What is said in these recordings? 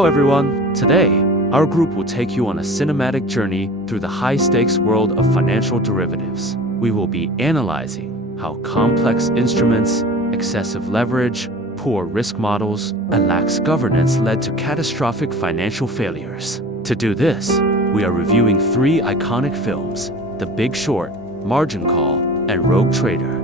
Hello everyone! Today, our group will take you on a cinematic journey through the high-stakes world of financial derivatives. We will be analyzing how complex instruments, excessive leverage, poor risk models, and lax governance led to catastrophic financial failures. To do this, we are reviewing three iconic films: The Big Short, Margin Call, and Rogue Trader.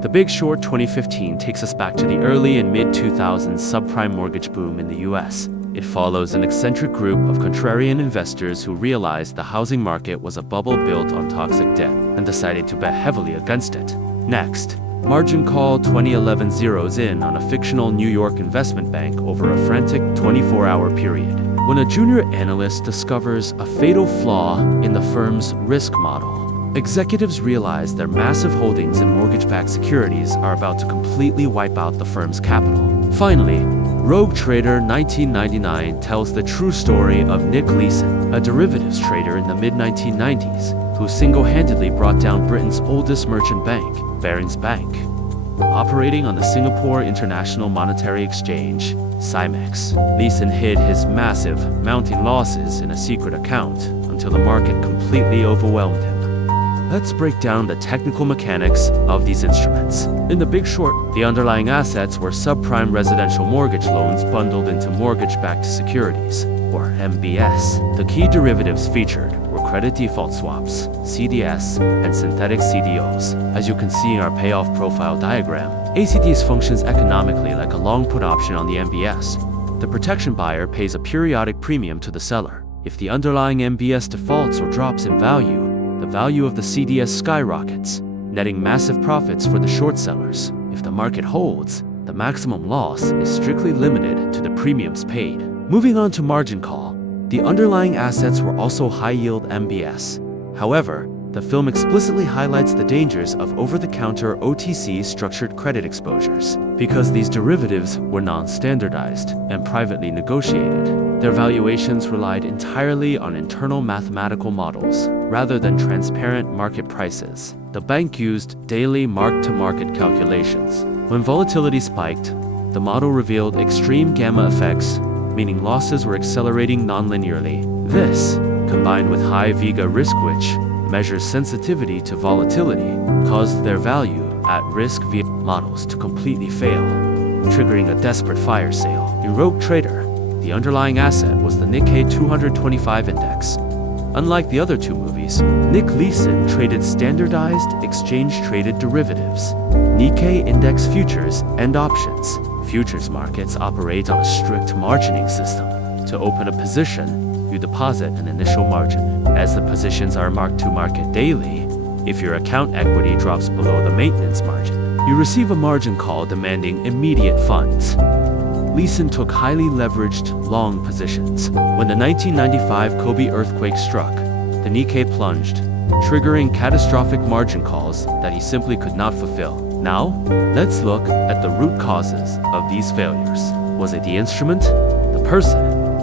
The Big Short 2015 takes us back to the early and mid-2000s subprime mortgage boom in the US. It follows an eccentric group of contrarian investors who realized the housing market was a bubble built on toxic debt and decided to bet heavily against it. Next, Margin Call 2011 zeroes in on a fictional New York investment bank over a frantic 24-hour period, when a junior analyst discovers a fatal flaw in the firm's risk model. Executives realize their massive holdings in mortgage-backed securities are about to completely wipe out the firm's capital. Finally, Rogue Trader 1999 tells the true story of Nick Leeson, a derivatives trader in the mid-1990s, who single-handedly brought down Britain's oldest merchant bank, Barings Bank. Operating on the Singapore International Monetary Exchange, SIMEX, Leeson hid his massive, mounting losses in a secret account until the market completely overwhelmed him. Let's break down the technical mechanics of these instruments. In The Big Short, the underlying assets were subprime residential mortgage loans bundled into mortgage-backed securities, or MBS. The key derivatives featured were credit default swaps, CDS, and synthetic CDOs. As you can see in our payoff profile diagram, ACDS functions economically like a long put option on the MBS. The protection buyer pays a periodic premium to the seller. If the underlying MBS defaults or drops in value, the value of the CDS skyrockets, netting massive profits for the short sellers. If the market holds, the maximum loss is strictly limited to the premiums paid. Moving on to margin call, the underlying assets were also high-yield MBS. However, the film explicitly highlights the dangers of over-the-counter OTC structured credit exposures. Because these derivatives were non-standardized and privately negotiated, their valuations relied entirely on internal mathematical models, rather than transparent market prices. The bank used daily mark-to-market calculations. When volatility spiked, the model revealed extreme gamma effects, meaning losses were accelerating non-linearly. This, combined with high vega risk, which measures sensitivity to volatility, caused their value at risk via models to completely fail, triggering a desperate fire sale. In Rogue Trader, the underlying asset was the Nikkei 225 index. Unlike the other two movies, Nick Leeson traded standardized, exchange-traded derivatives, Nikkei index futures, and options. Futures markets operate on a strict margining system. To open a position, you deposit an initial margin. As the positions are marked to market daily, if your account equity drops below the maintenance margin, you receive a margin call demanding immediate funds. Leeson took highly leveraged, long positions. When the 1995 Kobe earthquake struck, the Nikkei plunged, triggering catastrophic margin calls that he simply could not fulfill. Now, let's look at the root causes of these failures. Was it the instrument, the person,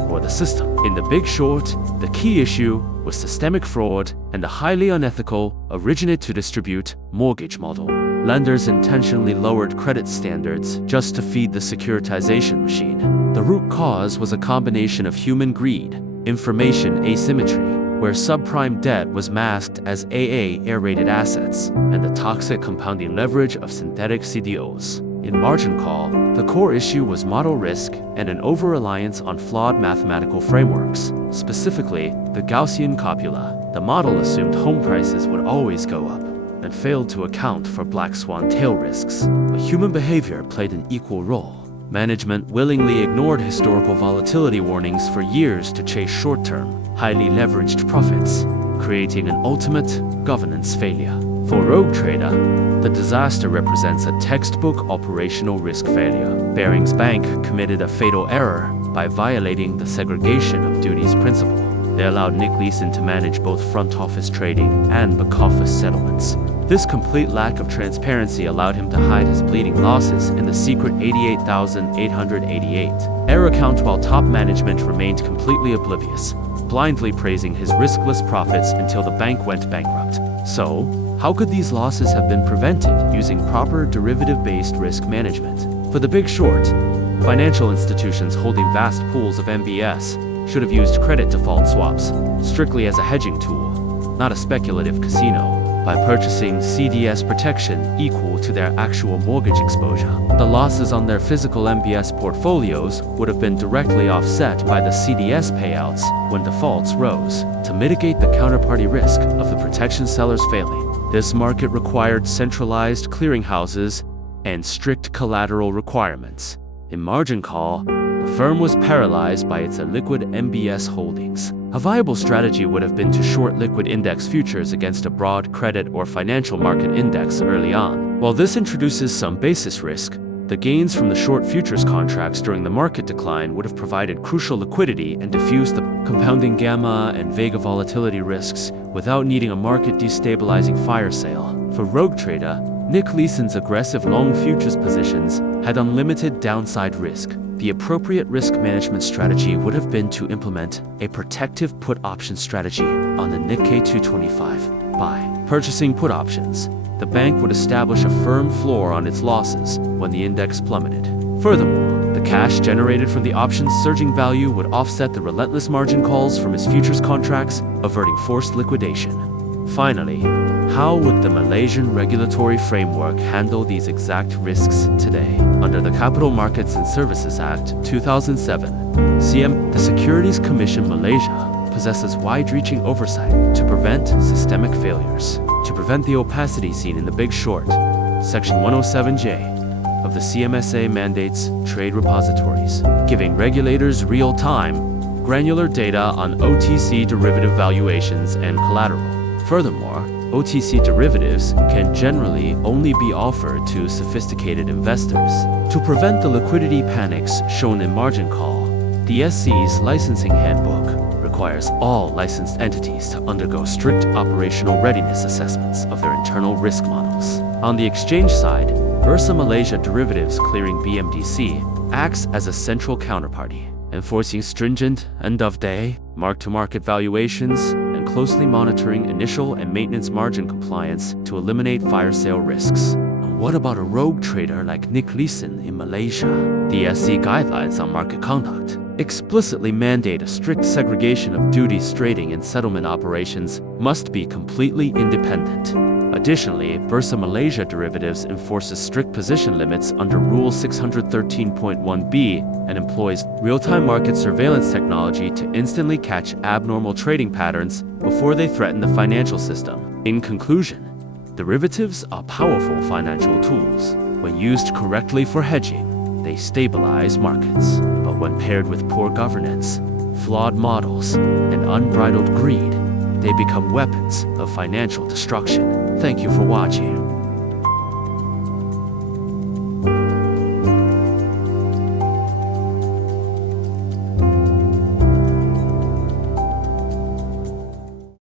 or the system? In The Big Short, the key issue was systemic fraud and a highly unethical originate-to-distribute mortgage model. Lenders intentionally lowered credit standards just to feed the securitization machine. The root cause was a combination of human greed, information asymmetry, where subprime debt was masked as AA air-rated assets, and the toxic compounding leverage of synthetic CDOs. In Margin Call, the core issue was model risk and an over-reliance on flawed mathematical frameworks. Specifically, the Gaussian copula. The model assumed home prices would always go up and failed to account for black swan tail risks. But human behavior played an equal role. Management willingly ignored historical volatility warnings for years to chase short-term, highly leveraged profits, creating an ultimate governance failure. For Rogue Trader, the disaster represents a textbook operational risk failure. Barings Bank committed a fatal error by violating the segregation of duties principle. They allowed Nick Leeson to manage both front office trading and back office settlements. This complete lack of transparency allowed him to hide his bleeding losses in the secret 88,888 error account, while top management remained completely oblivious, blindly praising his riskless profits until the bank went bankrupt. So, how could these losses have been prevented using proper derivative-based risk management? For The Big Short, Financial institutions holding vast pools of MBS should have used credit default swaps strictly as a hedging tool, not a speculative casino, by purchasing CDS protection equal to their actual mortgage exposure. The losses on their physical MBS portfolios would have been directly offset by the CDS payouts when defaults rose, to mitigate the counterparty risk of the protection sellers failing. This market required centralized clearinghouses and strict collateral requirements. In margin call, the firm was paralyzed by its illiquid MBS holdings. A viable strategy would have been to short liquid index futures against a broad credit or financial market index early on. While this introduces some basis risk, the gains from the short futures contracts during the market decline would have provided crucial liquidity and diffused the compounding gamma and vega volatility risks without needing a market destabilizing fire sale. For rogue trader, Nick Leeson's aggressive long futures positions had unlimited downside risk. The appropriate risk management strategy would have been to implement a protective put option strategy on the Nikkei 225. By purchasing put options, the bank would establish a firm floor on its losses when the index plummeted. Furthermore, the cash generated from the option's surging value would offset the relentless margin calls from its futures contracts, averting forced liquidation. Finally, how would the Malaysian regulatory framework handle these exact risks today? Under the Capital Markets and Services Act 2007, the Securities Commission Malaysia possesses wide-reaching oversight to prevent systemic failures. To prevent the opacity seen in The Big Short, Section 107J of the CMSA mandates trade repositories, giving regulators real-time, granular data on OTC derivative valuations and collateral. Furthermore, OTC derivatives can generally only be offered to sophisticated investors. To prevent the liquidity panics shown in margin call, the SC's licensing handbook requires all licensed entities to undergo strict operational readiness assessments of their internal risk models. On the exchange side, Bursa Malaysia Derivatives Clearing BMDC acts as a central counterparty, enforcing stringent end-of-day, mark-to-market valuations, and closely monitoring initial and maintenance margin compliance to eliminate fire sale risks. What about a rogue trader like Nick Leeson in Malaysia? The SC guidelines on market conduct explicitly mandate a strict segregation of duties. Trading and settlement operations must be completely independent. Additionally, Bursa Malaysia Derivatives enforces strict position limits under Rule 613.1b and employs real-time market surveillance technology to instantly catch abnormal trading patterns before they threaten the financial system. In conclusion, derivatives are powerful financial tools. When used correctly for hedging, they stabilize markets. But when paired with poor governance, flawed models, and unbridled greed, they become weapons of financial destruction. Thank you for watching.